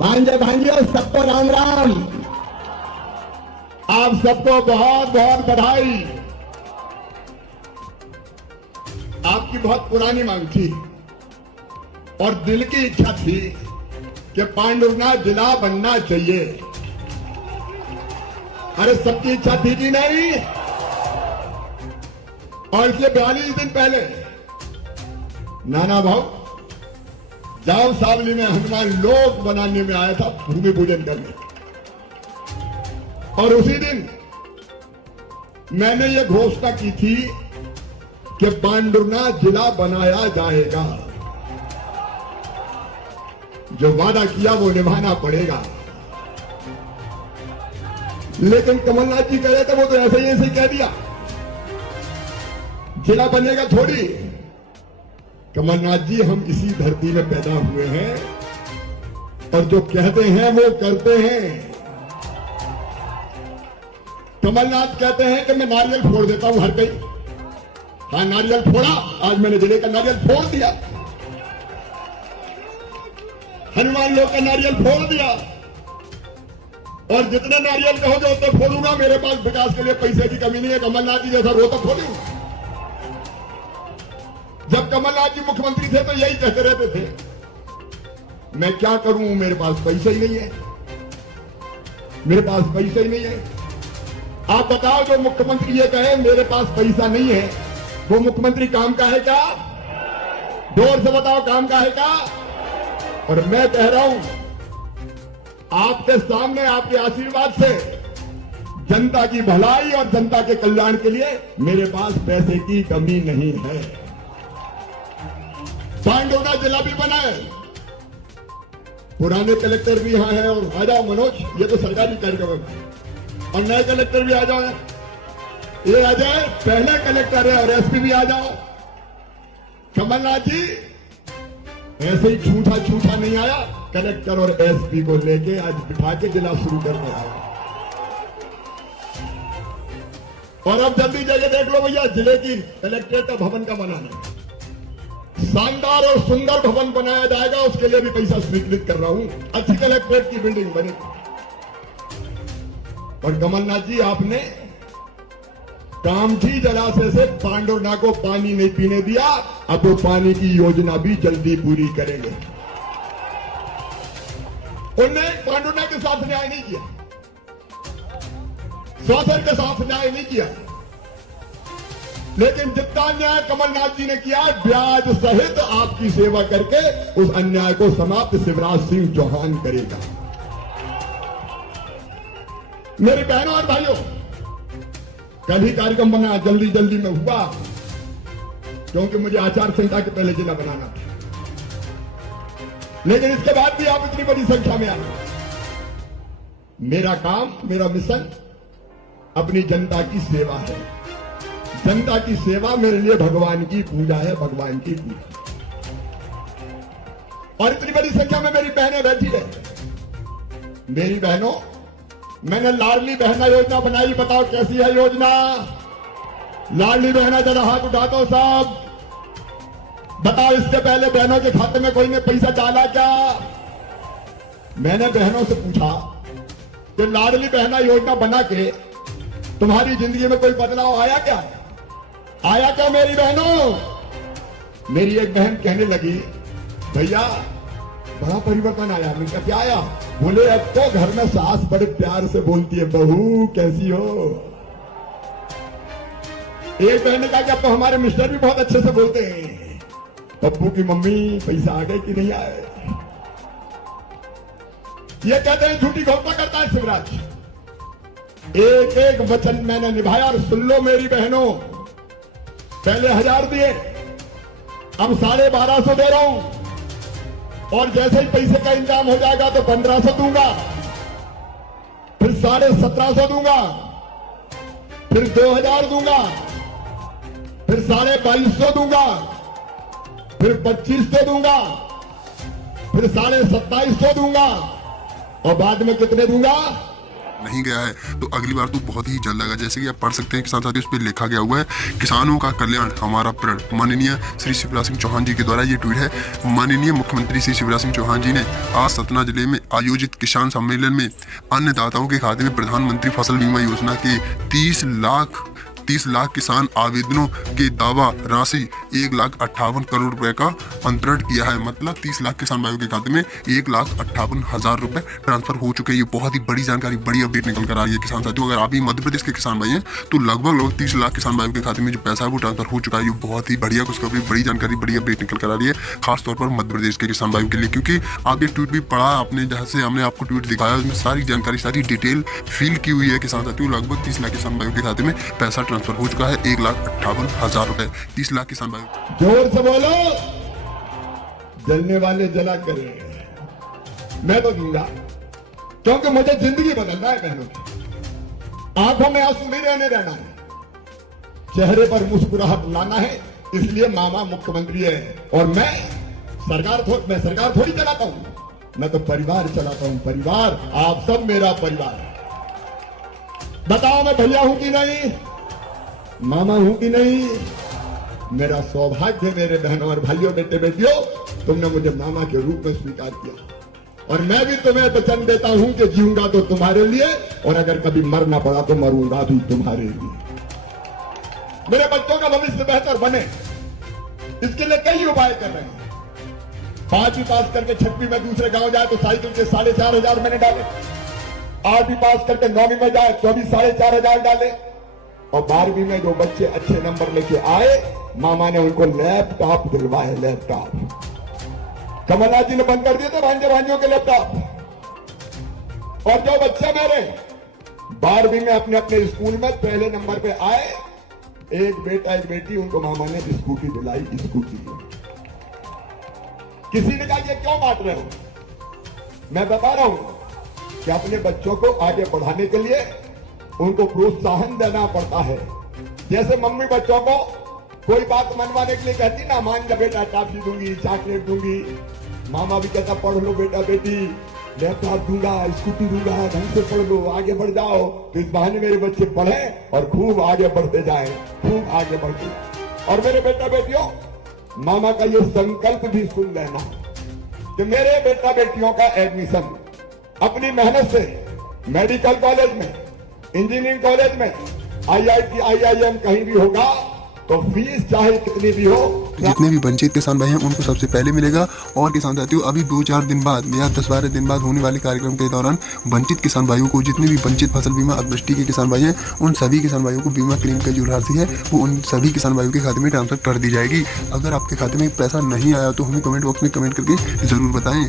भांजे भांजियों सबको राम राम। आप सबको बहुत बहुत बधाई। आपकी बहुत पुरानी मांग थी और दिल की इच्छा थी कि पांडुरनाथ जिला बनना चाहिए। अरे सबकी इच्छा थी कि नहीं? और इसलिए 42 दिन पहले नाना भाऊ जाओ सावली में हनुमान लोक बनाने में आया था, भूमि पूजन करने। और उसी दिन मैंने ये घोषणा की थी कि पांडुरनाथ जिला बनाया जाएगा। जो वादा किया वो निभाना पड़ेगा। लेकिन कमलनाथ जी कह रहे थे वो तो ऐसे ही कह दिया, जिला बनेगा थोड़ी। कमलनाथ जी, हम इसी धरती में पैदा हुए हैं और जो कहते हैं वो करते हैं। कमलनाथ कहते हैं कि मैं नारियल फोड़ देता हूं हर कहीं। हाँ, नारियल फोड़ा। आज मैंने जिले का नारियल फोड़ दिया, हनुमान लोक का नारियल फोड़ दिया। और जितने नारियल कहोगे उतने फोड़ूंगा। मेरे पास विकास के लिए पैसे की कमी नहीं है। कमलनाथ जी जैसा रोता फोड़ूंगा। जब कमलनाथ जी मुख्यमंत्री थे तो यही कहते रहते थे, मैं क्या करूं, मेरे पास पैसा ही नहीं है, मेरे पास पैसा ही नहीं है। आप बताओ, जो मुख्यमंत्री ये कहे मेरे पास पैसा नहीं है, वो मुख्यमंत्री काम का है क्या? जोर से बताओ, काम का है क्या? और मैं कह रहा हूं, आपके सामने आपके आशीर्वाद से जनता की भलाई और जनता के कल्याण के लिए मेरे पास पैसे की कमी नहीं है। पांडुरनाथ जिला भी बना है। पुराने कलेक्टर भी यहां है। और आ जाओ मनोज, ये तो सरकारी कार्यक्रम है। और नए कलेक्टर भी आ जाओ। ये आ जाए, पहले कलेक्टर है। और एसपी भी आ जाओ। कमलनाथ जी ऐसे ही छूटा नहीं आया, कलेक्टर और एसपी को लेके आज बिठा के जिला शुरू करने आया। और अब जल्दी जगह देख लो भैया, जिले की कलेक्ट्रेट का भवन का बनाना, शानदार और सुंदर भवन बनाया जाएगा। उसके लिए भी पैसा स्वीकृत कर रहा हूं। अच्छी कलेक्ट्रेट की बिल्डिंग बने। और कमलनाथ जी, आपने कामठी जलाशय से पांडुरनाथ को पानी नहीं पीने दिया। अब वो पानी की योजना भी जल्दी पूरी करेंगे। उन्होंने पांडुरनाथ के साथ न्याय नहीं किया, शोषण के साथ न्याय नहीं किया। लेकिन जितना अन्याय कमलनाथ जी ने किया, ब्याज सहित आपकी सेवा करके उस अन्याय को समाप्त शिवराज सिंह चौहान करेगा। मेरी बहनों और भाइयों, कल ही कार्यक्रम बना, जल्दी में हुआ, क्योंकि मुझे आचार संहिता के पहले जिला बनाना था। लेकिन इसके बाद भी आप इतनी बड़ी संख्या में आए। मेरा काम, मेरा मिशन अपनी जनता की सेवा है। जनता की सेवा मेरे लिए भगवान की पूजा है, भगवान की पूजा। और इतनी बड़ी संख्या में मेरी बहनें बैठी है। मेरी बहनों, मैंने लाडली बहना योजना बनाई। बताओ कैसी है योजना? लाडली बहना, जरा हाथ उठा दो सब। बताओ, इसके पहले बहनों के खाते में कोई ने पैसा डाला क्या? मैंने बहनों से पूछा कि लाडली बहना योजना बना के तुम्हारी जिंदगी में कोई बदलाव आया क्या? आया क्या मेरी बहनों? मेरी एक बहन कहने लगी, भैया बड़ा परिवर्तन आया। मैंने कहा क्या आया? बोले, अब तो घर में सास बड़े प्यार से बोलती है, बहू कैसी हो। एक बहन ने कहा कि अब तो हमारे मिस्टर भी बहुत अच्छे से बोलते हैं, पप्पू की मम्मी पैसा आ गए कि नहीं आए। ये कहते हैं झूठी घोषणा करता है शिवराज। एक एक वचन मैंने निभाया। और सुन लो मेरी बहनों, पहले 1000 दिए, अब 1250 दे रहा हूं। और जैसे ही पैसे का इंतजाम हो जाएगा तो 1500 दूंगा, फिर 1750 दूंगा, फिर 2000 दूंगा, फिर 2250 दूंगा, फिर 2500 दूंगा, फिर 2750 दूंगा। और बाद में कितने दूंगा? नहीं गया है तो अगली बार तो बहुत ही जल्द आएगा। जैसे कि आप पढ़ सकते हैं किसान साथियों, उस पर लिखा गया हुआ है, किसानों का कल्याण हमारा प्रण। माननीय श्री शिवराज सिंह चौहान जी के द्वारा ये ट्वीट है। माननीय मुख्यमंत्री श्री शिवराज सिंह चौहान जी ने आज सतना जिले में आयोजित किसान सम्मेलन में अन्नदाताओं के खाते में प्रधानमंत्री फसल बीमा योजना के 30 लाख किसान आवेदनों के दावा राशि 1,58,000 करोड़ रुपए का अंतरण किया है। मतलब 30 लाख किसान भाइयों के खाते में 1,58,000 रुपए ट्रांसफर हो चुके हैं। ये बहुत ही बड़ी जानकारी, बड़ी अपडेट निकल कर आ रही है किसान साथियों। अगर आप भी मध्य प्रदेश के किसान भाई हैं तो लगभग 30 लाख किसान भाइयों के खाते में जो पैसा है वो ट्रांसफर हो चुका है। ये बहुत ही बढ़िया खुशखबरी, बड़ी जानकारी, बड़ी अपडेट निकल कर आ रही है, खासतौर पर मध्य प्रदेश के किसान भाइयों के लिए। क्योंकि आप ये ट्वीट भी पढ़ा आपने, जहाँ से हमने आपको ट्वीट दिखाया, उसमें सारी जानकारी, सारी डिटेल फिल की हुई है किसान साथियों। लगभग 30 लाख किसान भाइयों के खाते में पैसा ट्रांसफर हो चुका है, 1,58,000 रुपए। 30 लाख किसान भाइयों। जोर से बोलो, जलने वाले जला करें, मैं तो दूंगा, क्योंकि मुझे जिंदगी बदलना है बहनों की। आंखों में आंसू नहीं रहना है, चेहरे पर मुस्कुराहट लाना है। इसलिए मामा मुख्यमंत्री है और मैं सरकार थोड़ी चलाता हूं, मैं तो परिवार चलाता हूं। परिवार, आप सब मेरा परिवार है। बताओ मैं भैया हूं कि नहीं, मामा हूं कि नहीं? मेरा सौभाग्य मेरे बहनों और भाइयों, बेटे बेटियों, तुमने मुझे मामा के रूप में स्वीकार किया और मैं भी तुम्हें वचन देता हूं कि जीऊंगा तो तुम्हारे लिए और अगर कभी मरना पड़ा तो मरूंगा भी तुम्हारे लिए। मेरे बच्चों का भविष्य बेहतर बने, इसके लिए कई उपाय कर रहे हैं। 5वीं पास करके 6वीं में दूसरे गांव जाए तो साइकिल के 4,500 मैंने डाले। 8वीं पास करके 9वीं में जाए तो भी 4,500 डाले। और 12वीं में जो बच्चे अच्छे नंबर लेके आए, मामा ने उनको लैपटॉप दिलवाए। लैपटॉप कमलनाथ जी ने बंद कर दिए थे भांजे भांजियों के लैपटॉप। और जो बच्चे मेरे 12वीं में अपने अपने स्कूल में पहले नंबर पे आए, एक बेटा एक बेटी, उनको मामा ने स्कूटी दिलाई। स्कूटी किसी ने कहा ये क्यों बांट रहे हो? मैं बता रहा हूं कि अपने बच्चों को आगे बढ़ाने के लिए उनको प्रोत्साहन देना पड़ता है। जैसे मम्मी बच्चों को कोई बात मनवाने के लिए कहती ना, मान जा बेटा टॉफी दूंगी, चॉकलेट दूंगी, मामा भी कहता पढ़ लो बेटा बेटी, लैपटॉप दूंगा, स्कूटी दूंगा, ढंग से पढ़ लो, आगे बढ़ जाओ। तो इस बहाने मेरे बच्चे पढ़े और खूब आगे बढ़ते जाए, खूब आगे बढ़ते। और मेरे बेटा बेटियों, मामा का ये संकल्प भी सुन लेना कि मेरे बेटा बेटियों का एडमिशन अपनी मेहनत से मेडिकल कॉलेज में, इंजीनियरिंग कॉलेज में, IIT IIM कहीं भी होगा तो फीस चाहे कितनी भी हो, जितने भी वंचित किसान भाई हैं उनको सबसे पहले मिलेगा। और किसान साथियों, अभी 2-4 दिन बाद या 10-12 दिन बाद होने वाले कार्यक्रम के दौरान वंचित किसान भाइयों को, जितने भी वंचित फसल बीमा अतिवृष्टि के किसान भाई हैं, उन सभी किसान भाइयों को बीमा क्लेम की जो राशि है वो उन सभी किसान भाइयों के खाते में ट्रांसफर कर दी जाएगी। अगर आपके खाते में पैसा नहीं आया तो हमें कमेंट बॉक्स में कमेंट करके जरूर बताएं।